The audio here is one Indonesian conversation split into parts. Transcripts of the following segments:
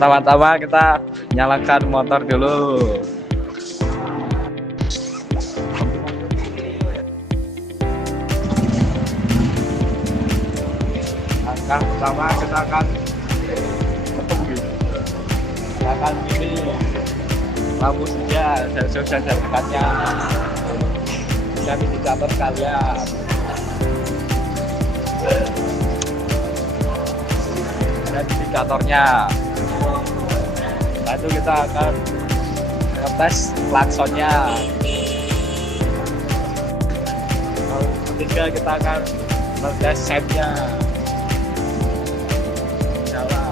Pertama-tama kita nyalakan motor dulu. Langkah pertama kita akan gini lampu senja jauh dan dekatnya dan indikator kalian. Dan indikatornya. Nah, itu kita akan ngetes klaksonnya. Ketiga kita akan ngetes setnya. Nyala.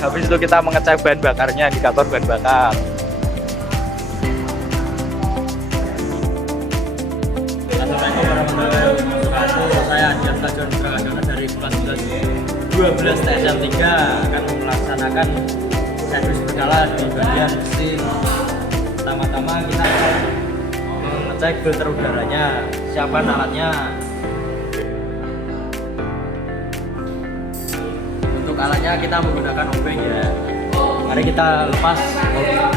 Habis itu kita mengecek bahan bakarnya, indikator bahan bakar. Saya Jasa John Bragana dari kelas 12 TSM 3 akan melaksanakan servis berkala di bagian mesin. Pertama-tama kita akan mengecek filter udaranya, siapkan alatnya. Untuk alatnya kita menggunakan obeng ya. Mari kita lepas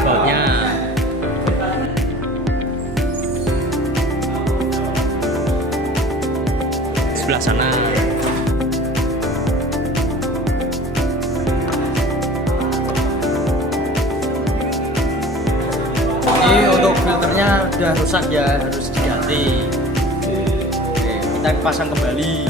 bautnya. Sebelah sana. Ini untuk filternya sudah rusak ya, harus diganti. Oke, kita pasang kembali.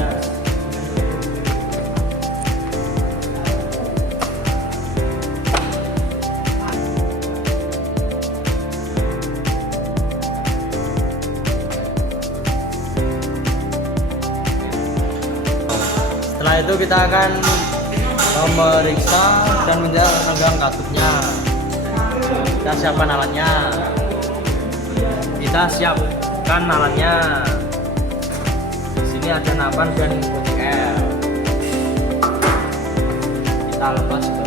Setelah itu kita akan memeriksa dan memegang katupnya. Kita siapkan alatnya. Di sini ada napan dan kunci L. Kita lepas bautnya.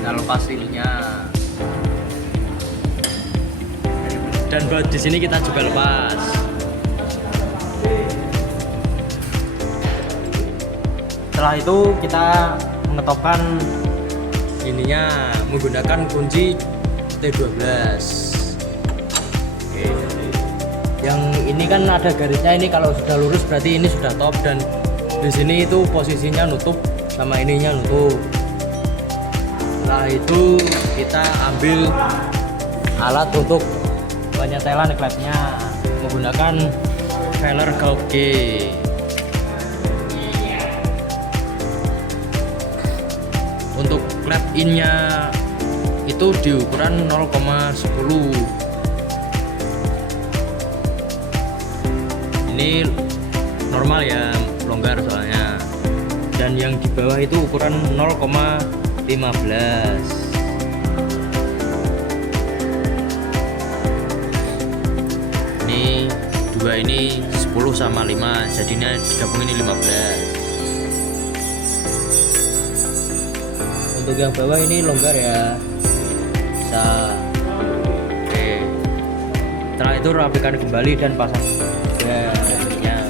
Kita lepas silnya. Dan baut di sini kita juga lepas. Setelah itu kita mengetopkan ininya menggunakan kunci T12. Oke. Yang ini kan ada garisnya, ini kalau sudah lurus berarti ini sudah top, dan di sini itu posisinya nutup sama ininya nutup. Setelah itu kita ambil alat untuk penyetelan klepnya menggunakan failer Gauge. Untuk klep innya itu di ukuran 0,10. Ini normal ya, longgar soalnya. Dan yang di bawah itu ukuran 0,15. Dua ini 10 sama 5, jadinya digabung ini 15. Untuk yang bawah ini longgar ya, bisa. Oke, setelah itu rapikan kembali dan pasang ya ininya.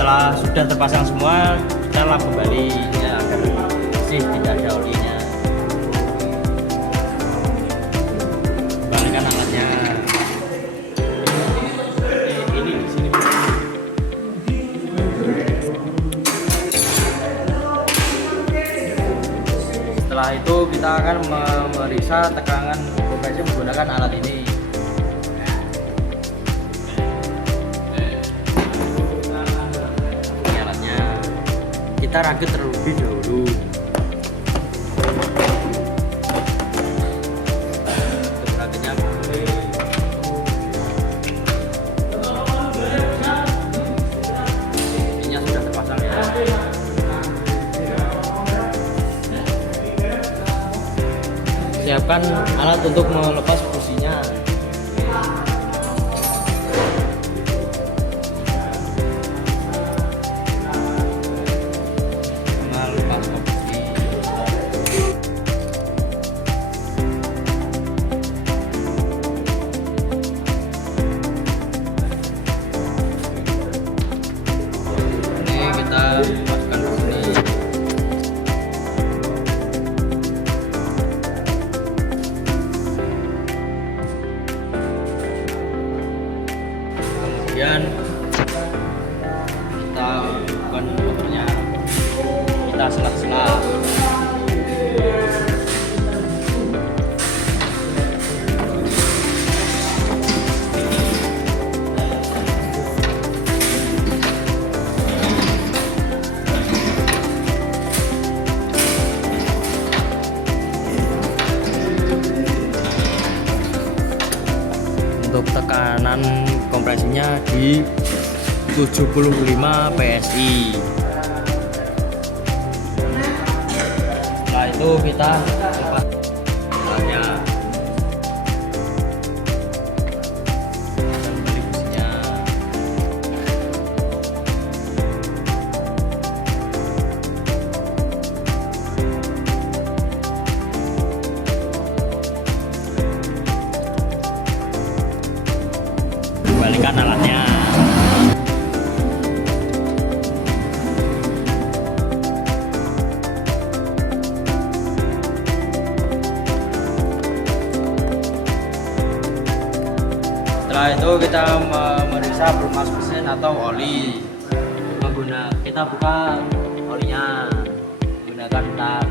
Setelah sudah terpasang semua, kita lap kembali ya agar masih tidak ada olinya. Balikan alatnya. Ini di sini. Setelah itu kita akan memeriksa tekanan kompresi menggunakan alat ini. Ini alatnya. Kita rakit terlebih dahulu. Rakitnya ininya sudah terpasang ya. Siapkan alat untuk melepas businya. Melepas busi. Ini kita masukkan ke sini. Kemudian kita bukan motornya, kita selah-selah. Untuk tekanan kompresinya di 75 PSI. Setelah itu kita lepas alatnya dan beli businya. Balikan alatnya. Setelah itu kita memeriksa pelumas mesin atau oli. Kita buka olinya menggunakan tap.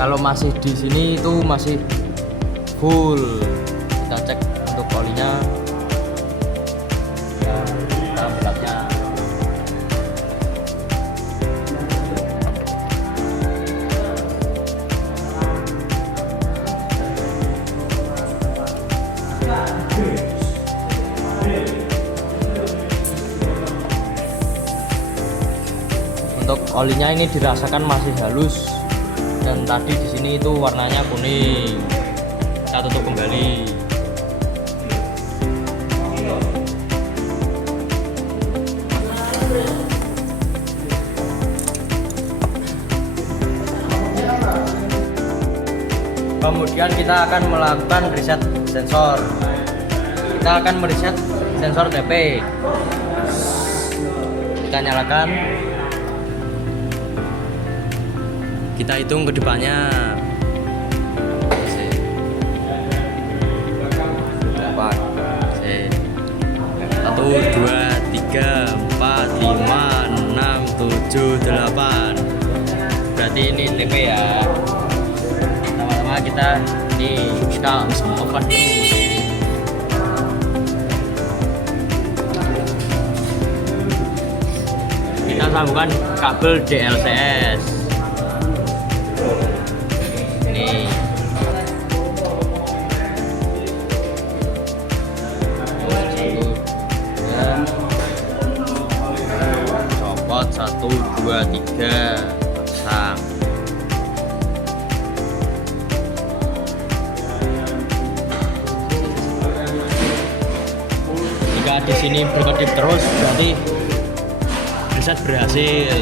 Kalau masih di sini itu masih full, kita cek untuk olinya. Kita beratnya. Untuk olinya ini dirasakan masih halus. Dan tadi di sini itu warnanya kuning. Kita tutup kembali. Kemudian kita akan melakukan reset sensor. Kita akan mereset sensor TP. Kita nyalakan. Kita hitung ke depannya. 1, 2, 3, 4, 5, 6, 7, 8. Berarti ini TP ya. Pertama-tama kita open dulu. Kita sambungkan kabel DLCS. Ini copot 1, 2, 3 pasang. Jika di sini berkedip terus berarti reset berhasil.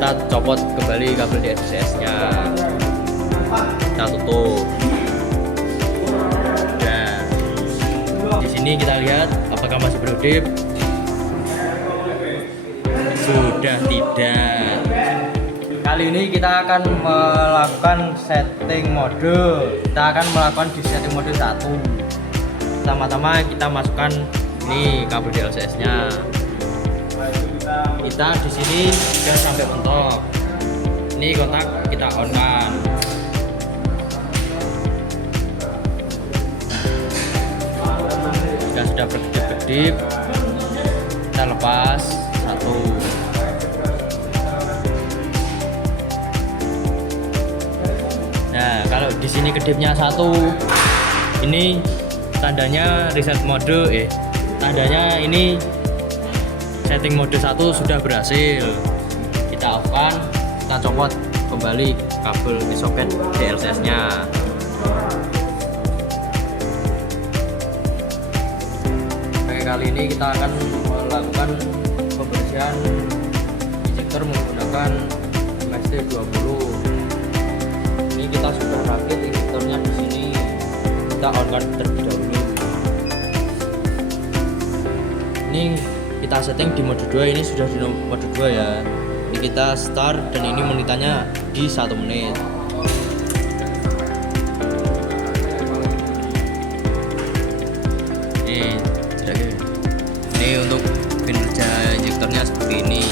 kita copot kembali kabel DSS nya, kita tutup. Nah, di sini kita lihat apakah masih berodip. Sudah tidak. Kali ini kita akan melakukan setting mode. Kita akan melakukan di setting mode 1. Pertama-tama kita masukkan ini kabel DLCS nya. Kita di sini sudah sampai mentok. Ini kontak kita on kan. Sudah berkedip-kedip. Kita lepas 1. Nah, kalau di sini kedipnya 1, ini tandanya reset mode. Tandanya ini setting mode 1 sudah berhasil. Kita off kan, kita copot kembali kabel ke soket DLCS nya. Oke, kali ini kita akan melakukan pembersihan injektor menggunakan MST20. Ini kita sudah rakit injektornya di sini. Kita on kan terlebih dahulu. Ini kita setting di mode 2, ini sudah di mode 2 ya. Ini kita start dan ini menitanya di 1 menit. Ini untuk kinerja injektornya seperti ini.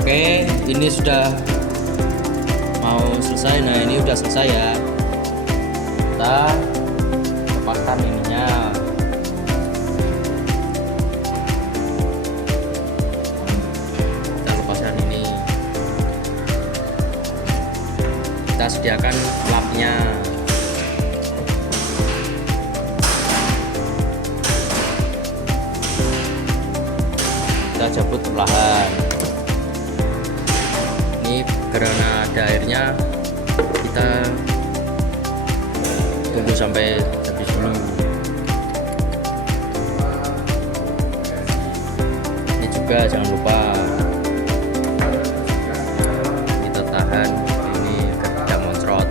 Oke, ini sudah mau selesai. Nah, ini udah selesai ya. Kita lepaskan ininya. Kita lepaskan ini. Kita sediakan lapnya. Kita cabut perlahan. Ini karena ada airnya, kita tunggu sampai habis dulu. Ini juga jangan lupa kita tahan ini agar tidak moncrot.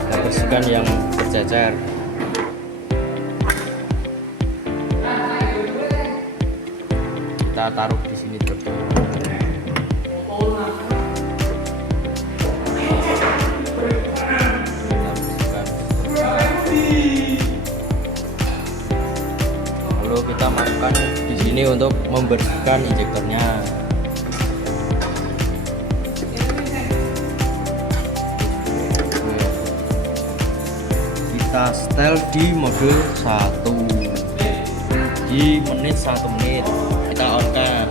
Kita bersihkan yang bercecer. Kita taruh di sini terus. Lalu kita masukkan di sini untuk membersihkan injektornya. Kita setel di mode 1 di menit 1 menit. Kita on kan.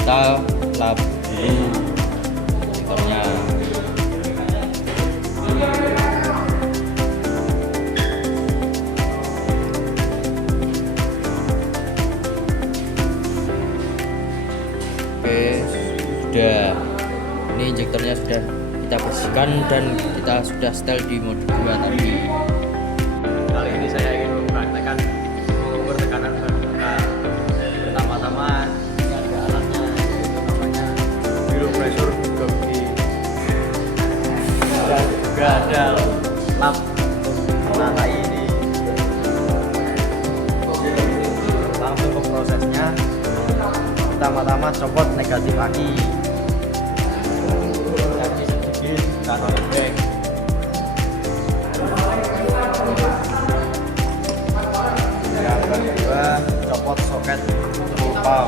Kita lap dulu injektornya. Oke, sudah. Ini injektornya sudah kita bersihkan dan kita sudah setel di mode 2 tadi. Kali ini saya ingin mempraktekkan mengukur tekanan permukaan. Pertama-tama ini ada alatnya, itu namanya zero pressure gauge. Dan juga ada lap menata ini. Langsung ke prosesnya. Pertama-tama copot negatif aki. Jadi sedikit kanan back. Yang kedua copot soket terlupa.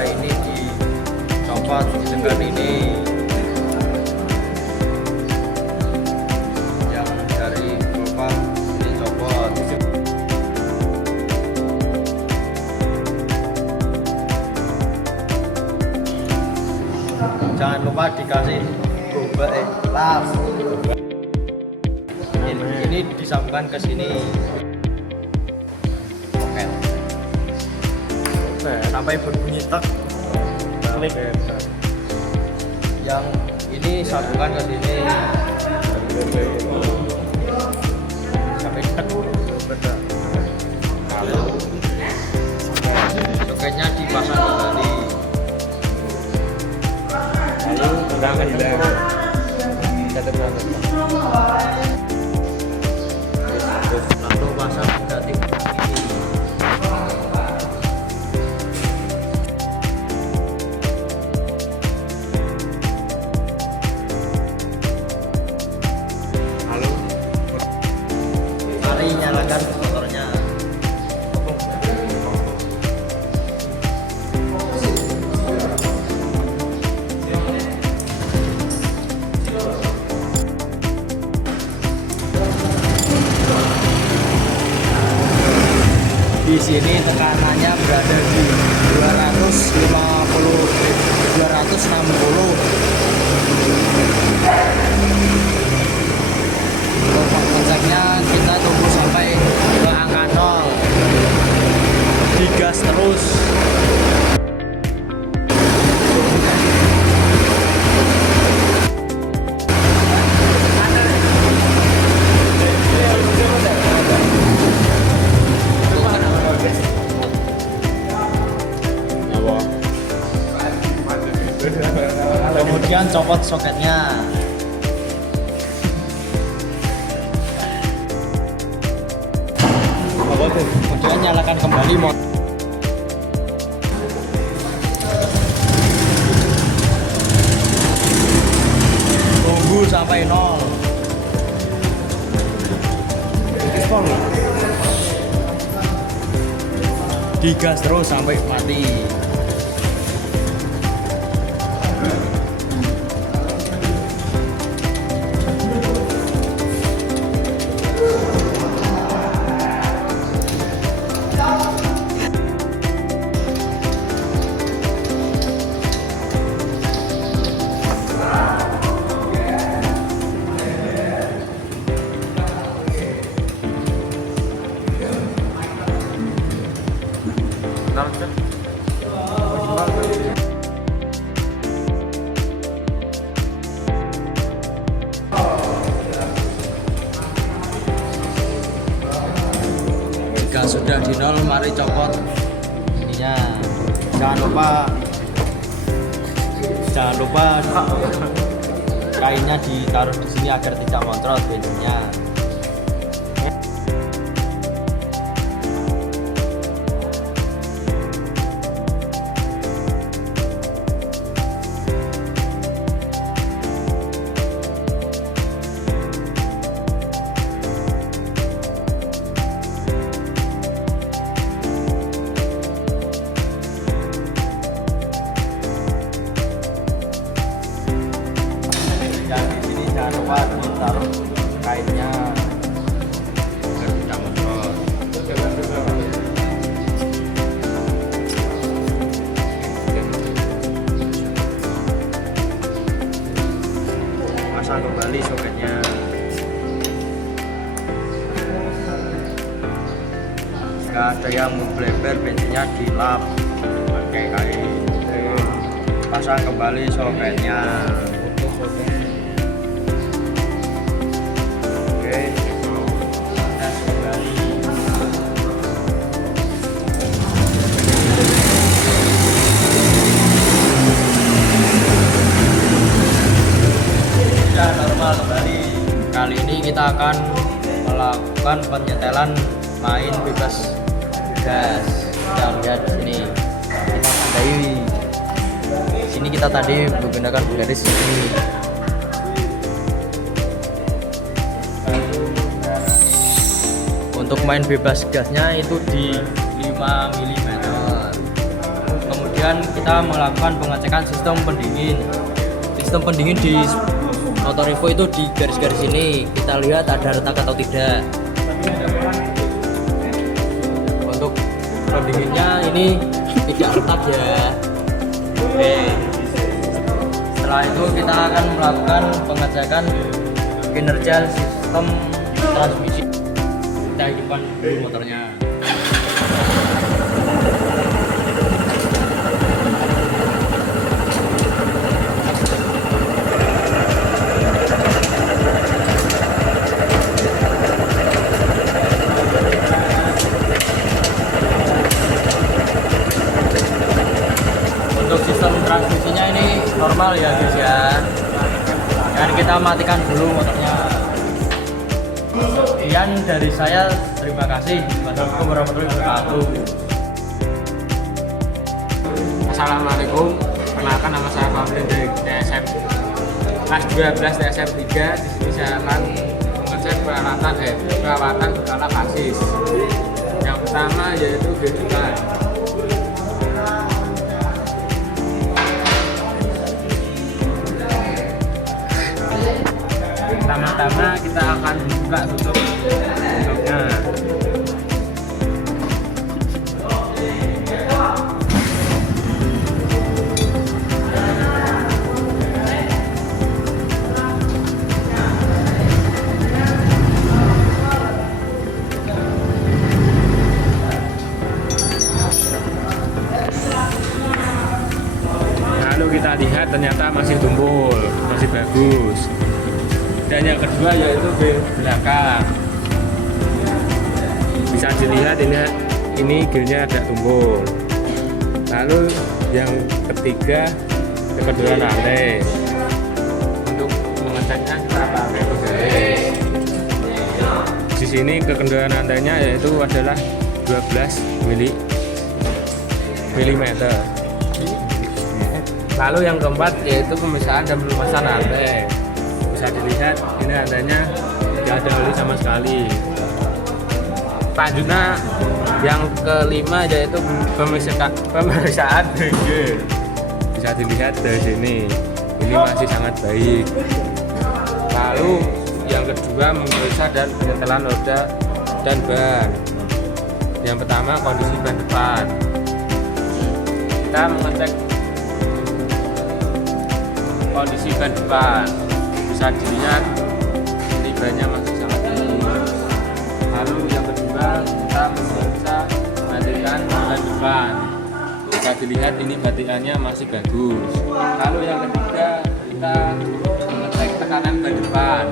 ini dicopot dengan ini. Yang dari gelombang ini copot. Jangan lupa dikasih lap. Ini disambungkan ke sini. Oke. Sampai berbunyi tek. Klik. Yang ini sambungkan ke sini. Sampai tek. Soketnya dipasang kembali. Lalu pasang negatif ini. Mari nyalakan motornya. Di sini tekanannya berada di 260. Untuk ngeceknya kita tunggu sampai ke angka 0. Digas terus. Kemudian copot soketnya. Kemudian nyalakan kembali motor. Tunggu sampai 0. Digas terus sampai mati. Jika sudah di 0, mari copot ininya. Jangan lupa kainnya ditaruh di sini agar tidak montrot bensinnya. Dan di sini jangan lupa ditaruh kainnya agar tidak montrot. Pasang kembali soketnya. Jika ada yang membleber, bensinnya dilap pakai kain. Pasang kembali soketnya. Normal kembali. Kali ini kita akan melakukan penyetelan main bebas gas. Kita lihat di sini. Kita tandai. Di sini kita tadi menggunakan garis ini. Untuk main bebas gasnya itu di 5 mm. Kemudian kemudian kita melakukan pengecekan sistem pendingin. Sistem pendingin di motor Evo itu di garis-garis ini kita lihat ada retak atau tidak. Untuk pendinginnya ini tidak retak ya. Oke, setelah itu kita akan melakukan pengecekan kinerja sistem transmisi. Kita hidupkan dulu motornya. Untuk sistem transmisinya ini normal ya guys ya. Dan kita matikan dulu motornya. Sekian dari saya, terima kasih. Wassalamualaikum warahmatullahi wabarakatuh. Assalamualaikum, kenalkan nama saya Fabrin dari TSM kelas 12 TSM 3. Di sini saya akan mengecek perawatan berkala basis. Yang pertama yaitu gejukan. Pertama-tama kita akan buka tutupnya. Lalu kita lihat ternyata masih tumpul, masih bagus. Dan yang kedua yaitu belakang. Bisa dilihat ini grillnya ada tumpul. Lalu yang ketiga kekenduran rantai. Untuk mengeceknya kita pakai penggaris. Di sini kekenduran rantainya yaitu adalah 12 mm. Lalu yang keempat yaitu pemisahan dan pelumasan rantai. Bisa dilihat ini rantainya tidak ada oli sama sekali. Selanjutnya yang kelima yaitu pemeriksaan bengkel. Bisa dilihat dari sini, ini masih sangat baik. Lalu yang kedua memeriksa dan penyetelan roda dan ban. Yang pertama kondisi ban depan. Kita mengecek kondisi ban depan. Bisa dilihat ini bannya masih sangat bagus. Lalu yang kedua kita memeriksa batikan ban depan. Bisa dilihat ini batikannya masih bagus. Lalu yang ketiga kita mengecek tekanan ban depan.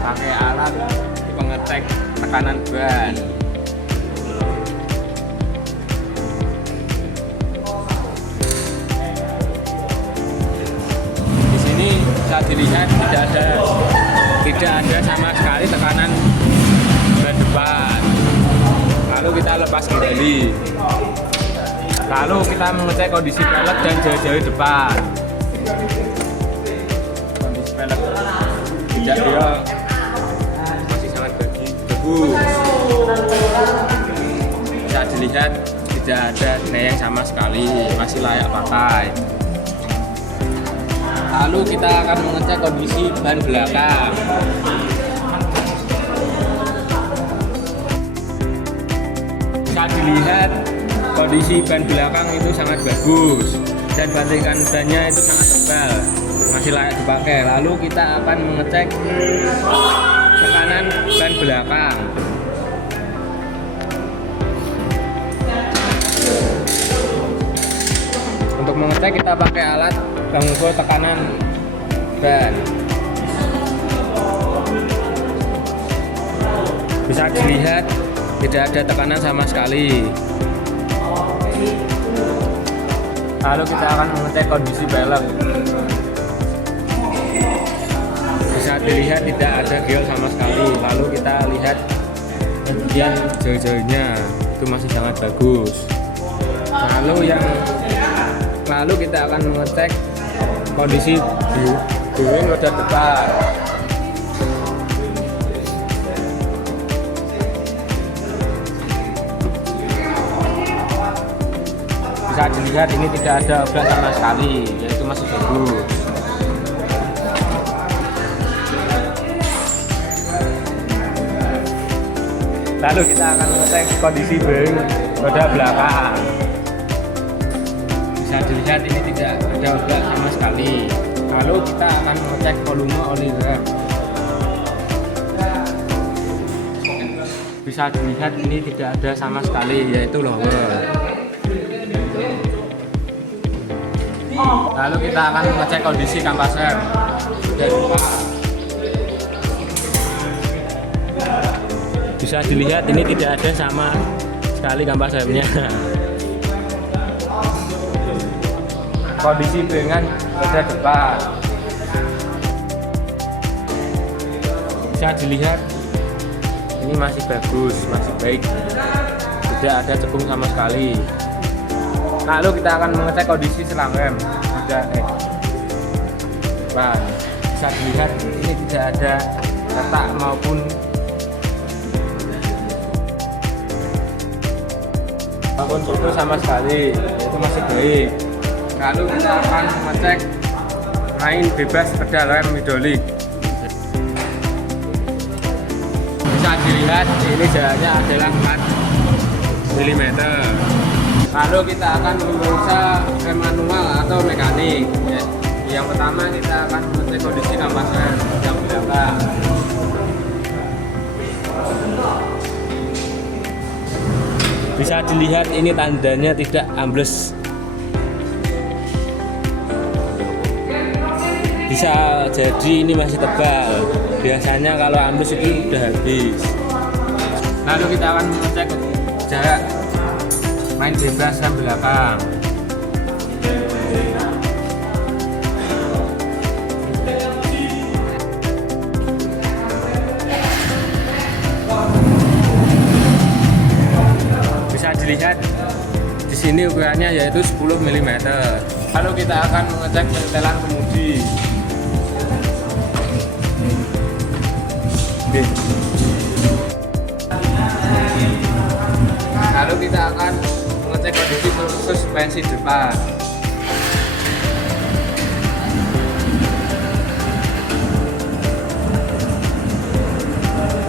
Pakai alat pengecek tekanan ban. Bisa dilihat tidak ada sama sekali tekanan ban depan. Lalu kita lepas kembali. Lalu kita mengecek kondisi pelek dan jari-jari depan. Kondisi pelek tidak dia masih sangat bagus. Bisa dilihat tidak ada neyeng sama sekali, masih layak pakai. Lalu kita akan mengecek kondisi ban belakang. Bisa dilihat kondisi ban belakang itu sangat bagus dan batikan bannya itu sangat tebal, masih layak dipakai. Lalu kita akan mengecek tekanan ban belakang. Untuk mengecek kita pakai alat pengukur tekanan ban. Bisa dilihat tidak ada tekanan sama sekali. Lalu kita akan mengecek kondisi pelek. Bisa dilihat tidak ada geol sama sekali. Lalu kita lihat bagian jari-jarinya itu masih sangat bagus. Lalu kita akan mengecek kondisi duri roda depan. Bisa dilihat ini tidak ada obat sama sekali, yaitu masih bagus. Lalu kita akan mengecek kondisi bearing roda belakang. Bisa dilihat ini tidak ada obat sama sekali. Lalu kita akan mengecek volume oli rem. Bisa dilihat ini tidak ada sama sekali, yaitu lower. Lalu kita akan mengecek kondisi kampas rem. Bisa dilihat ini tidak ada sama sekali kampas remnya. Kondisi bearingan roda depan. Bisa dilihat ini masih bagus, masih baik, tidak ada cekung sama sekali. Lalu kita akan mengecek kondisi selang rem roda depan. Bisa dilihat ini tidak ada retak maupun putus sama sekali, itu masih baik. Lalu kita akan mengecek main bebas pedal rem hidrolik. Bisa dilihat ini jaraknya adalah 4 mm. Lalu kita akan memeriksa rem manual atau mekanik. Yang pertama kita akan mengecek kondisi kampas rem yang belakang. Bisa dilihat ini tandanya tidak ambles. Bisa jadi ini masih tebal. Biasanya kalau ambles itu udah habis. Lalu kita akan mengecek jarak main bebas rem belakang. Bisa dilihat di sini ukurannya yaitu 10 mm. Lalu kita akan mengecek penyetelan kemudi. Lalu kita akan mengecek kondisi suspensi depan.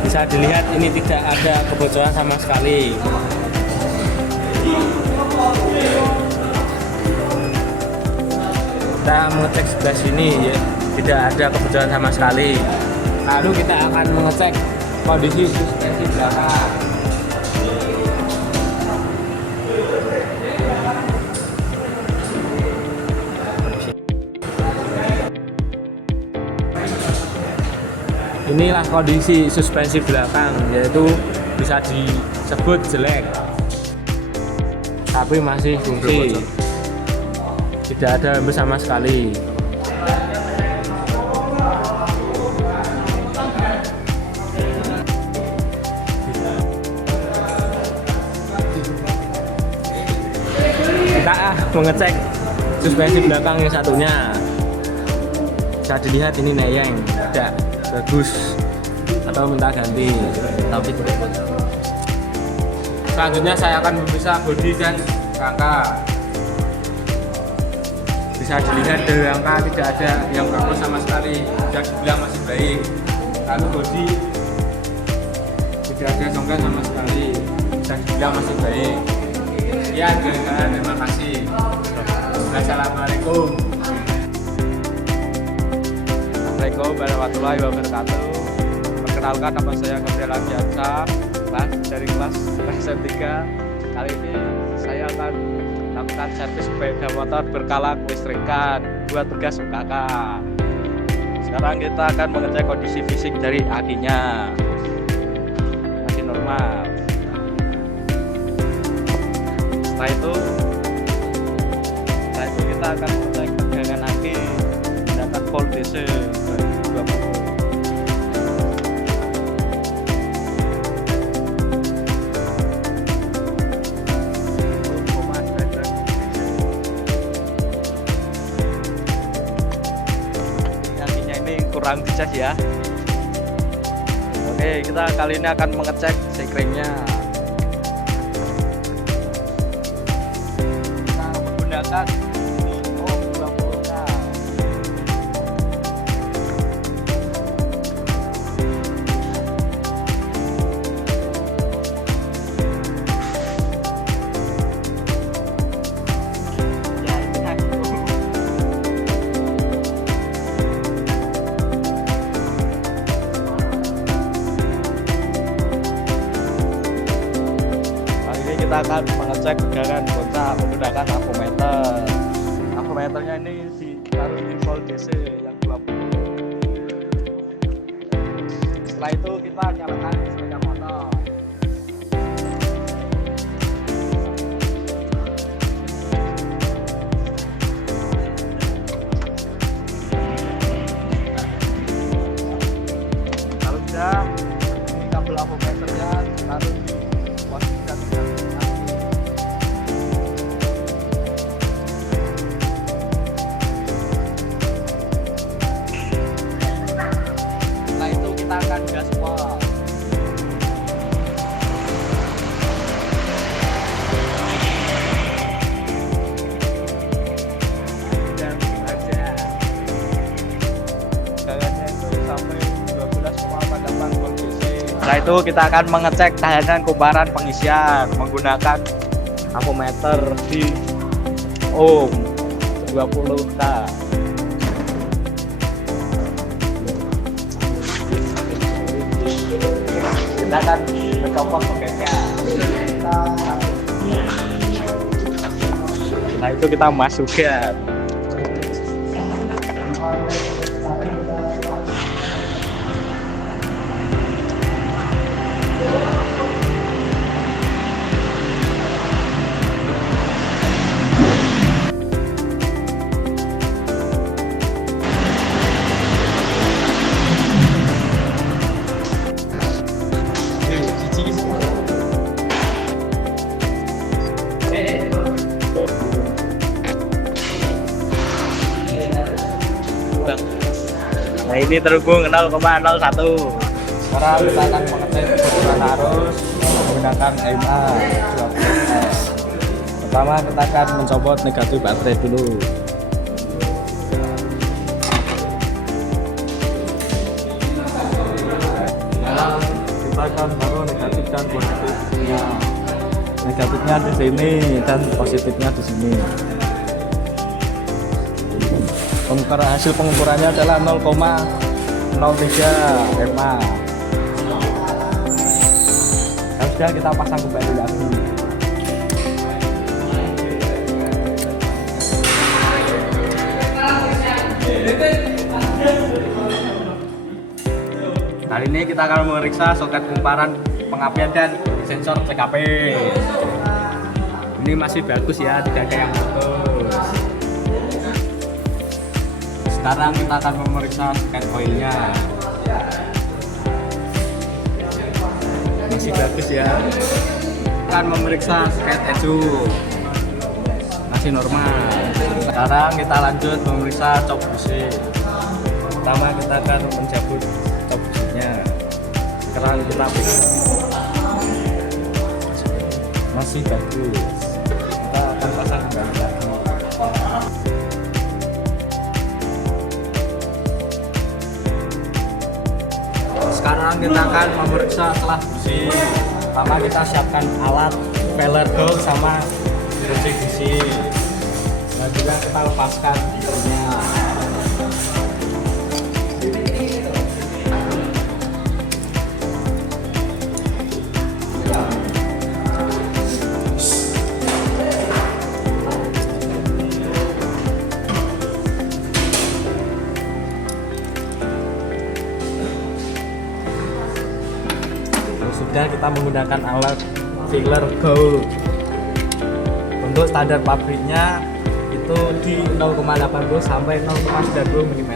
Bisa dilihat ini tidak ada kebocoran sama sekali. Kita mengecek sebelah sini ya, tidak ada kebocoran sama sekali. Lalu kita akan mengecek kondisi suspensi belakang. Inilah kondisi suspensi belakang, yaitu bisa disebut jelek, tapi masih fungsi, tidak ada hembus sama sekali. Kita mengecek suspensi belakang yang satunya. Bisa dilihat ini neyeng, tidak bagus atau minta ganti. Tapi selanjutnya saya akan memeriksa bodi dan rangka. Bisa dilihat dari rangka tidak ada yang bagus sama sekali, bisa dibilang masih baik. Lalu bodi tidak ada congkak sama sekali, bisa dibilang masih baik. Sekian dari saya, terima kasih. Assalamualaikum. Assalamualaikum warahmatullahi wabarakatuh. Perkenalkan, nama saya Gabriel Ardiansa, dari kelas SM3. Kali ini saya akan melakukan servis sepeda motor berkala kelistrikan buat tugas UKK. Sekarang kita akan mengecek kondisi fisik dari akinya, masih normal. Setelah itu kita akan mengecek tegangan aki menggunakan voltase 2020. Akinya ini kurang dicas ya. Oke, kita kali ini akan mengecek sekringnya. menggunakan Om 20K. Kali ini kita akan mengecek tegangan kontak menggunakan avometer. Avometernya ini ditaruh di volt DC yang 20. Setelah itu kita nyalakan sepeda motor. Kalau sudah, ini kabel avometernya ditaruh di posisi dan setelah itu kita akan gaspol. Dan aja. Tegangannya itu sampai 12,48 volt DC. Setelah itu kita akan mengecek tahanan kumparan pengisian menggunakan avometer di ohm 20K. Kita akan mencopot soketnya. Nah itu kita masukkan. Nah ini terhubung 0,01. Sekarang kita akan mengecek ukuran arus menggunakan EMA 20S. Pertama kita akan mencopot negatif baterai dulu. Sekarang kita akan taruh negatif dan positifnya. Negatifnya di sini dan positifnya di sini. Hasil pengukurannya adalah 0,03 EMA. Ya sudah, kita pasang kembali lagi. Kali ini kita akan memeriksa soket kumparan pengapian dan sensor CKP. Ini masih bagus ya, tidak ada yang putus. Sekarang kita akan memeriksa soket koilnya. Masih bagus ya. Akan memeriksa soket ECU. Masih normal. Sekarang kita lanjut memeriksa cok busi. Pertama kita akan mencabut cok businya. Sekarang kita periksa. Masih bagus. Kita akan pasang kembali lagi. Sekarang kita akan memeriksa kelas busi. Pertama kita siapkan alat feller dog sama busi busi. Dan juga kita lepaskan businya. Sudah, kita menggunakan alat filler gold. Untuk standar pabriknya itu di 0,80 sampai 0,90 mm.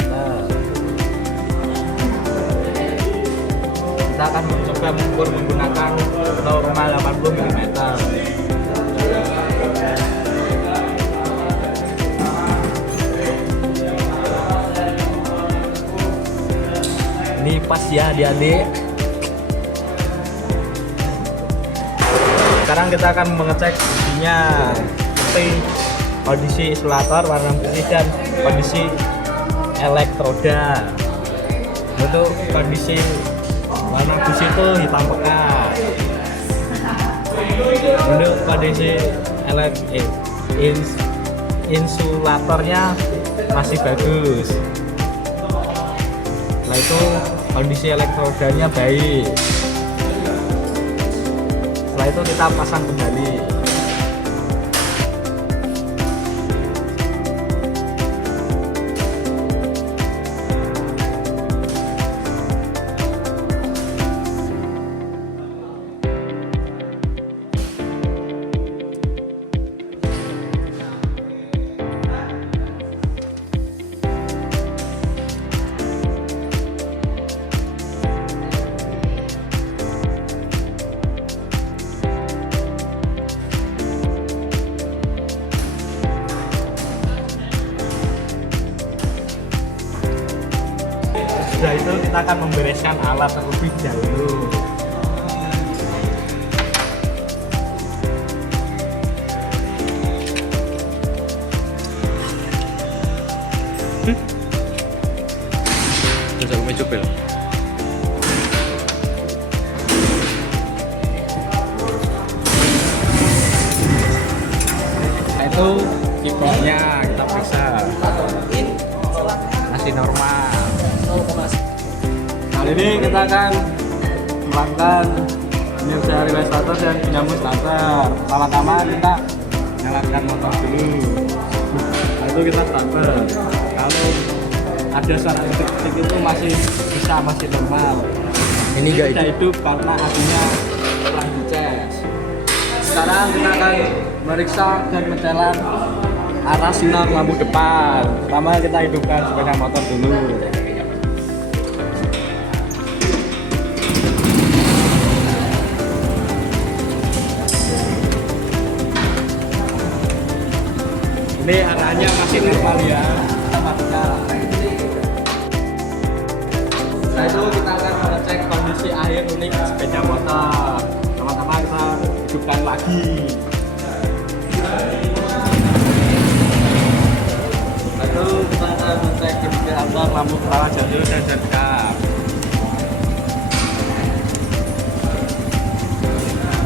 Kita akan mencoba mengukur menggunakan 0,80 mm. Ini pas ya adik-adik. Sekarang kita akan mengecek businya. kondisi isolator warna putih dan kondisi elektroda. Untuk kondisi warna busi itu hitam pekat. Untuk kondisi insulatornya masih bagus. Setelah itu kondisi elektrodanya baik. Setelah itu kita pasang kembali. Setelah itu kita akan membereskan alat terlebih dahulu. Terus aku mau coba. Setelah itu keyboardnya kita periksa masih normal. Kali ini kita akan melakukan penyelesaian relay starter dan dinamo starter. Pertama-tama kita nyalakan motor dulu. Lalu itu kita starter. Kalau ada suara detik-detik itu masih normal. Ini enggak Tidak hidup karena apinya telah dicas. Sekarang kita akan meriksa dan mencelan arah sinar lampu depan. Pertama kita hidupkan sepeda motor dulu. Ini arahnya masih normal ya, matinya. Setelah itu kita akan mengecek kondisi air unik sepeda motor. Teman-teman kita hidupkan lagi. Lalu kita akan mengecek indikator lampu kepala jadul dan jadkap.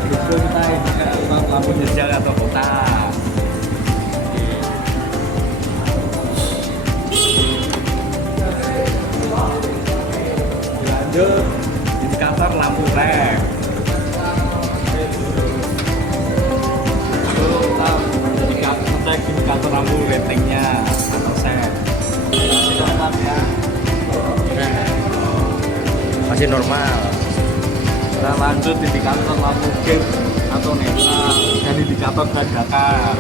Itu kita indikator lampu jejak atau kotak. Lanjut indikator lampu rem. Lalu kita ngecek indikator lampu ratingnya atau set. Masih normal ya. masih normal. Kita lanjut indikator lampu gate atau netral dan indikator ban bakar.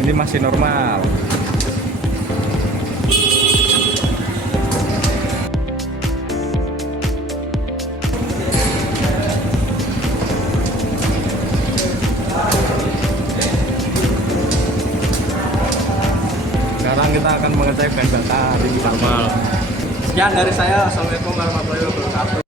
Ini masih normal. Sekarang kita akan mengecek ban bakar ini normal. Sekian dari saya. Assalamualaikum warahmatullahi wabarakatuh.